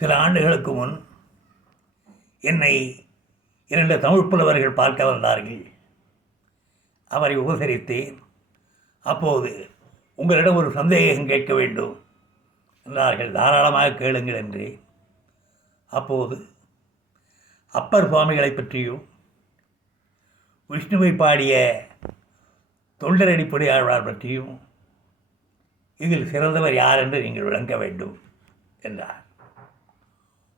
சில ஆண்டுகளுக்கு முன் என்னை 2 தமிழ் புலவர்கள் பார்க்க வந்தார்கள். அவரை உபசரித்தேன். அப்போது உங்களிடம் ஒரு சந்தேகம் கேட்க வேண்டும் என்றார்கள். தாராளமாக கேளுங்கள் என்று. அப்போது அப்பர் சுவாமிகளை பற்றியும் விஷ்ணுவை பாடிய தொண்டரடிப்பொடி ஆழ்வார் பற்றியும் இதில் சிறந்தவர் யார் என்று நீங்கள் விளங்க வேண்டும் என்றார்.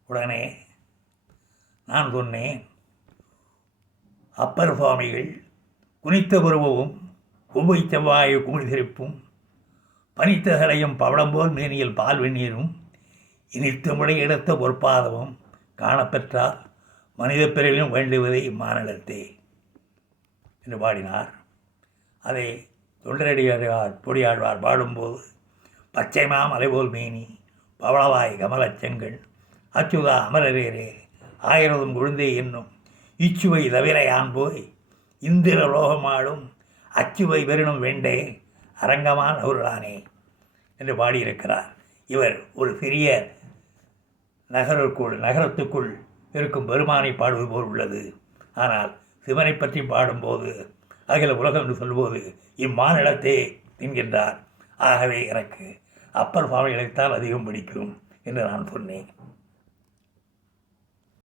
உடனே நான் சொன்னேன், அப்பர் சுவாமிகள் குனித்த புருவமும் குவை செவ்வாயை குமிழ் சிரிப்பும் பனித்த தலையும் பவளம்போல் மேனியில் பால் வெந்நீரும் இனித்த முறை எடுத்த பொற்பாதமும் காணப்பெற்றால் மனித பிறவிலும் வேண்டுவதை இம்மாநிலத்தே என்று பாடினார். அதை தொண்டரடியார் பொடியாழ்வார் பாடும்போது பச்சைமா மலைபோல் மேனி பவளவாய் கமலச்செங்கண் அச்சுதா அமரரேரே ஆயிரதும் குழுந்தே என்னும் இச்சுவை தவிர யான் போய் இந்திர லோகமாடும் அச்சுவை பெருணும் வேண்டே அரங்கமான் அவர்களானே என்று பாடியிருக்கிறார். இவர் ஒரு சிறிய நகரத்துக்குள் இருக்கும் பெருமானை பாடுவது போல் உள்ளது. ஆனால் சிவனை பற்றி பாடும்போது அகில உலகம் என்று சொல்லும்போது இம்மாநிலத்தே என்கின்றார். ஆகவே எனக்கு அப்பர் சுவாமிகளைத்தான் அதிகம் பிடிக்கும் என்று நான் சொன்னேன்.